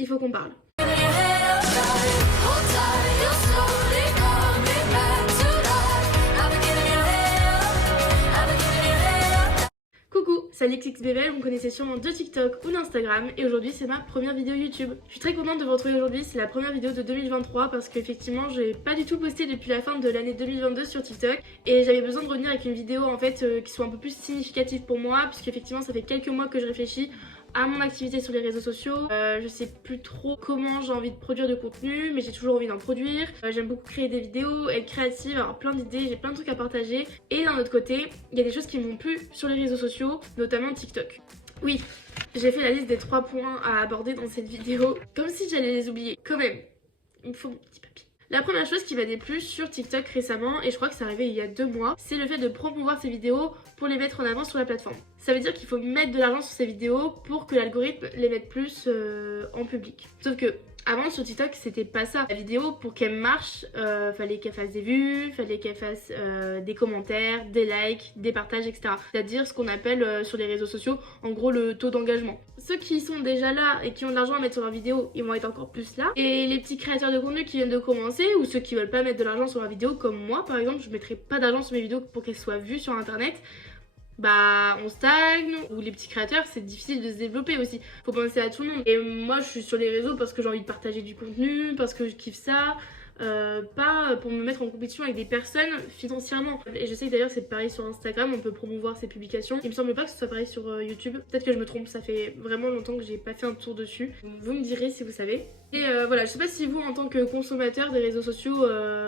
il faut qu'on parle. Coucou, c'est AlexXBevel, vous me connaissez sûrement de TikTok ou d'Instagram et aujourd'hui c'est ma première vidéo YouTube. Je suis très contente de vous retrouver aujourd'hui, c'est la première vidéo de 2023 parce qu'effectivement j'ai pas du tout posté depuis la fin de l'année 2022 sur TikTok et j'avais besoin de revenir avec une vidéo en fait qui soit un peu plus significative pour moi puisqu'effectivement ça fait quelques mois que je réfléchis à mon activité sur les réseaux sociaux. Je sais plus trop comment j'ai envie de produire de contenu, mais j'ai toujours envie d'en produire. J'aime beaucoup créer des vidéos, être créative, avoir plein d'idées, j'ai plein de trucs à partager. Et d'un autre côté, il y a des choses qui m'ont plu sur les réseaux sociaux, notamment TikTok. Oui, j'ai fait la liste des 3 points à aborder dans cette vidéo, comme si j'allais les oublier. Quand même, il me faut mon petit papier. La première chose qui m'a déplu sur TikTok récemment, et je crois que c'est arrivé il y a 2 mois, c'est le fait de promouvoir ces vidéos pour les mettre en avant sur la plateforme. Ça veut dire qu'il faut mettre de l'argent sur ces vidéos pour que l'algorithme les mette plus en public. Sauf que avant sur TikTok c'était pas ça. La vidéo pour qu'elle marche, fallait qu'elle fasse des vues, fallait qu'elle fasse des commentaires, des likes, des partages, etc. C'est-à-dire ce qu'on appelle sur les réseaux sociaux en gros le taux d'engagement. Ceux qui sont déjà là et qui ont de l'argent à mettre sur leur vidéo, ils vont être encore plus là. Et les petits créateurs de contenu qui viennent de commencer ou ceux qui veulent pas mettre de l'argent sur leur vidéo comme moi par exemple, je mettrai pas d'argent sur mes vidéos pour qu'elles soient vues sur internet. Bah on stagne, ou les petits créateurs c'est difficile de se développer aussi, faut penser à tout le monde. Et moi je suis sur les réseaux parce que j'ai envie de partager du contenu, parce que je kiffe ça, pas pour me mettre en compétition avec des personnes financièrement. Et je sais que d'ailleurs c'est pareil sur Instagram, on peut promouvoir ses publications. Il me semble pas que ce soit pareil sur YouTube, peut-être que je me trompe, ça fait vraiment longtemps que j'ai pas fait un tour dessus. Vous me direz si vous savez. Et voilà, je sais pas si vous en tant que consommateur des réseaux sociaux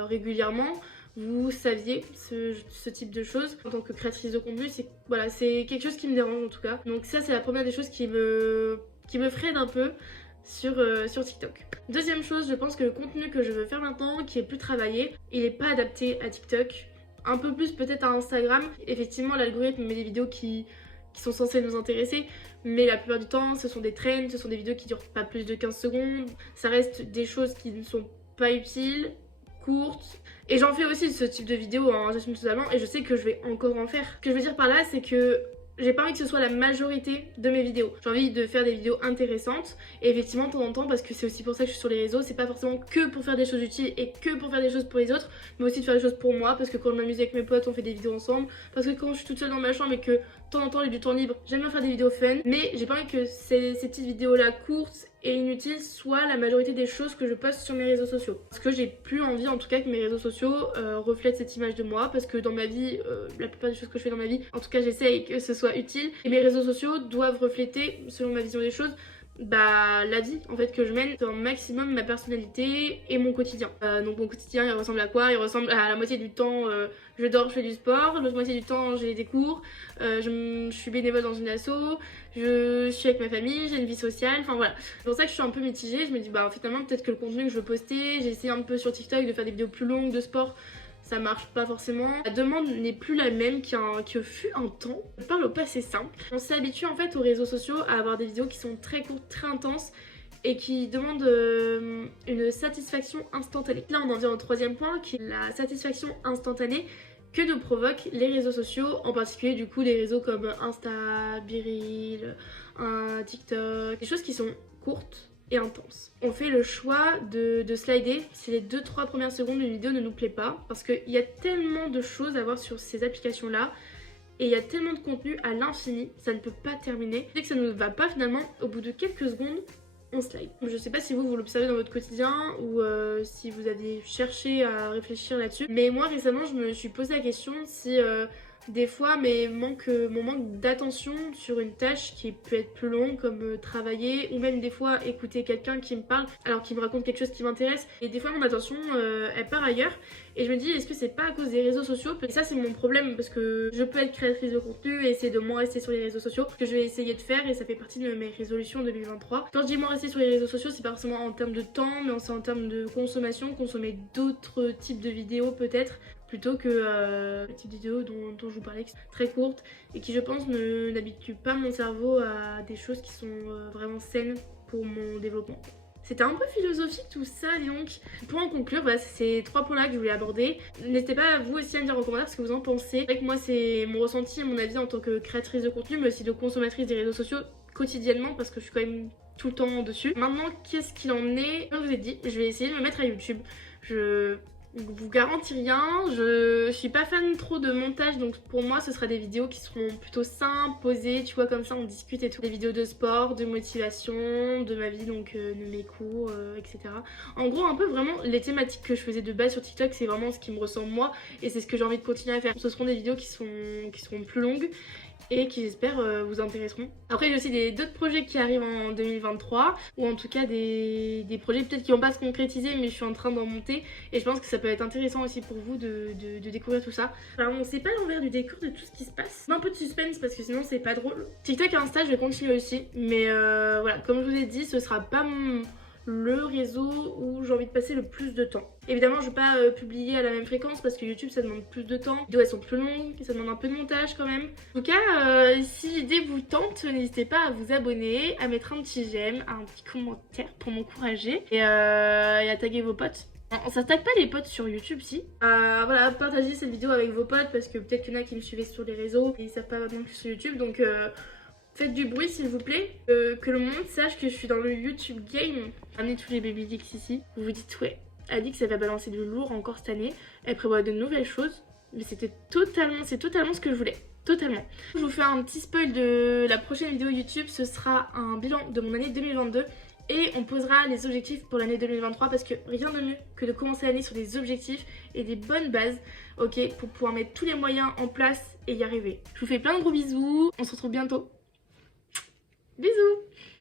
régulièrement, vous saviez ce type de choses. En tant que créatrice de contenu, c'est quelque chose qui me dérange en tout cas. Donc ça c'est la première des choses qui me freine un peu sur TikTok. Deuxième chose, je pense que le contenu que je veux faire maintenant, qui est plus travaillé, il est pas adapté à TikTok. Un peu plus peut-être à Instagram. Effectivement l'algorithme met des vidéos qui sont censées nous intéresser, mais la plupart du temps ce sont des trends, ce sont des vidéos qui durent pas plus de 15 secondes. Ça reste des choses qui ne sont pas utiles, courtes. Et j'en fais aussi ce type de vidéos, hein, j'assume totalement, et je sais que je vais encore en faire. Ce que je veux dire par là, c'est que j'ai pas envie que ce soit la majorité de mes vidéos. J'ai envie de faire des vidéos intéressantes, et effectivement de temps en temps, parce que c'est aussi pour ça que je suis sur les réseaux, c'est pas forcément que pour faire des choses utiles et que pour faire des choses pour les autres, mais aussi de faire des choses pour moi, parce que quand je m'amuse avec mes potes, on fait des vidéos ensemble, parce que quand je suis toute seule dans ma chambre et que de temps en temps j'ai du temps libre, j'aime bien faire des vidéos fun, mais j'ai pas envie que ces petites vidéos là courtes et inutiles soient la majorité des choses que je poste sur mes réseaux sociaux. Parce que j'ai plus envie en tout cas que mes réseaux sociaux reflètent cette image de moi, parce que dans ma vie, la plupart des choses que je fais dans ma vie, en tout cas j'essaye que ce soit utile, et mes réseaux sociaux doivent refléter, selon ma vision des choses, la vie en fait que je mène dans maximum ma personnalité et mon quotidien. Donc mon quotidien il ressemble à quoi? Il ressemble à la moitié du temps je dors, je fais du sport, l'autre moitié du temps j'ai des cours, je suis bénévole dans une asso, je suis avec ma famille, j'ai une vie sociale, enfin voilà. C'est pour ça que je suis un peu mitigée, je me dis finalement peut-être que le contenu que je veux poster, j'ai essayé un peu sur TikTok de faire des vidéos plus longues de sport, ça marche pas forcément. La demande n'est plus la même que fut un temps. Je parle au passé simple. On s'est habitué en fait aux réseaux sociaux à avoir des vidéos qui sont très courtes, très intenses et qui demandent une satisfaction instantanée. Là on en vient au troisième point qui est la satisfaction instantanée que nous provoquent les réseaux sociaux, en particulier du coup les réseaux comme Insta, Biril, TikTok, des choses qui sont courtes et intense. On fait le choix de slider si les 2-3 premières secondes d'une vidéo ne nous plaît pas, parce qu'il y a tellement de choses à voir sur ces applications là et il y a tellement de contenu à l'infini, ça ne peut pas terminer. Dès que ça ne nous va pas finalement, au bout de quelques secondes, on slide. Je sais pas si vous l'observez dans votre quotidien ou si vous avez cherché à réfléchir là-dessus, mais moi récemment je me suis posé la question si des fois mon manque d'attention sur une tâche qui peut être plus longue comme travailler ou même des fois écouter quelqu'un qui me parle alors qu'il me raconte quelque chose qui m'intéresse, et des fois mon attention elle part ailleurs et je me dis est-ce que c'est pas à cause des réseaux sociaux? Et ça c'est mon problème parce que je peux être créatrice de contenu et essayer de moins rester sur les réseaux sociaux, ce que je vais essayer de faire et ça fait partie de mes résolutions 2023. Quand je dis moins rester sur les réseaux sociaux, c'est pas forcément en termes de temps mais c'est en termes de consommation, consommer d'autres types de vidéos peut-être, plutôt que le type de vidéo dont je vous parlais, qui sont très courtes et qui je pense n'habitue pas mon cerveau à des choses qui sont vraiment saines pour mon développement. C'était un peu philosophique tout ça, donc pour en conclure, c'est ces 3 points là que je voulais aborder. N'hésitez pas vous aussi à me dire en commentaire ce que vous en pensez. Avec moi c'est mon ressenti et mon avis en tant que créatrice de contenu mais aussi de consommatrice des réseaux sociaux quotidiennement, parce que je suis quand même tout le temps dessus. Maintenant, qu'est-ce qu'il en est? Comme je vous ai dit, je vais essayer de me mettre à YouTube. Je vous garantis rien, je suis pas fan trop de montage, donc pour moi ce sera des vidéos qui seront plutôt simples, posées, tu vois, comme ça on discute et tout. Des vidéos de sport, de motivation, de ma vie, donc de mes cours, etc. En gros, un peu vraiment les thématiques que je faisais de base sur TikTok, c'est vraiment ce qui me ressemble moi et c'est ce que j'ai envie de continuer à faire. Ce seront des vidéos qui seront plus longues et qui j'espère vous intéresseront. Après j'ai aussi d'autres projets qui arrivent en 2023, ou en tout cas des projets peut-être qui vont pas se concrétiser, mais je suis en train d'en monter et je pense que ça peut être intéressant aussi pour vous de découvrir tout ça. Alors on sait pas l'envers du décor de tout ce qui se passe, un peu de suspense parce que sinon c'est pas drôle. TikTok et Insta je vais continuer aussi, mais voilà, comme je vous ai dit, ce sera pas le réseau où j'ai envie de passer le plus de temps. Évidemment je vais pas publier à la même fréquence parce que YouTube ça demande plus de temps, les vidéos elles sont plus longues, ça demande un peu de montage quand même. En tout cas si l'idée vous tente, n'hésitez pas à vous abonner, à mettre un petit j'aime, un petit commentaire pour m'encourager et à taguer vos potes. Ça tag pas les potes sur YouTube si. Voilà, partagez cette vidéo avec vos potes parce que peut-être qu'il y en a qui me suivaient sur les réseaux et ils savent pas non plus sur YouTube, donc faites du bruit s'il vous plaît, que le monde sache que je suis dans le YouTube game. Ramenez tous les baby dicks ici. Vous vous dites ouais, Alix elle va balancer du lourd encore cette année, elle prévoit de nouvelles choses, mais c'est totalement ce que je voulais. Totalement. Je vous fais un petit spoil de la prochaine vidéo YouTube, ce sera un bilan de mon année 2022 et on posera les objectifs pour l'année 2023 parce que rien de mieux que de commencer l'année sur des objectifs et des bonnes bases, ok, pour pouvoir mettre tous les moyens en place et y arriver. Je vous fais plein de gros bisous, on se retrouve bientôt. Bisous!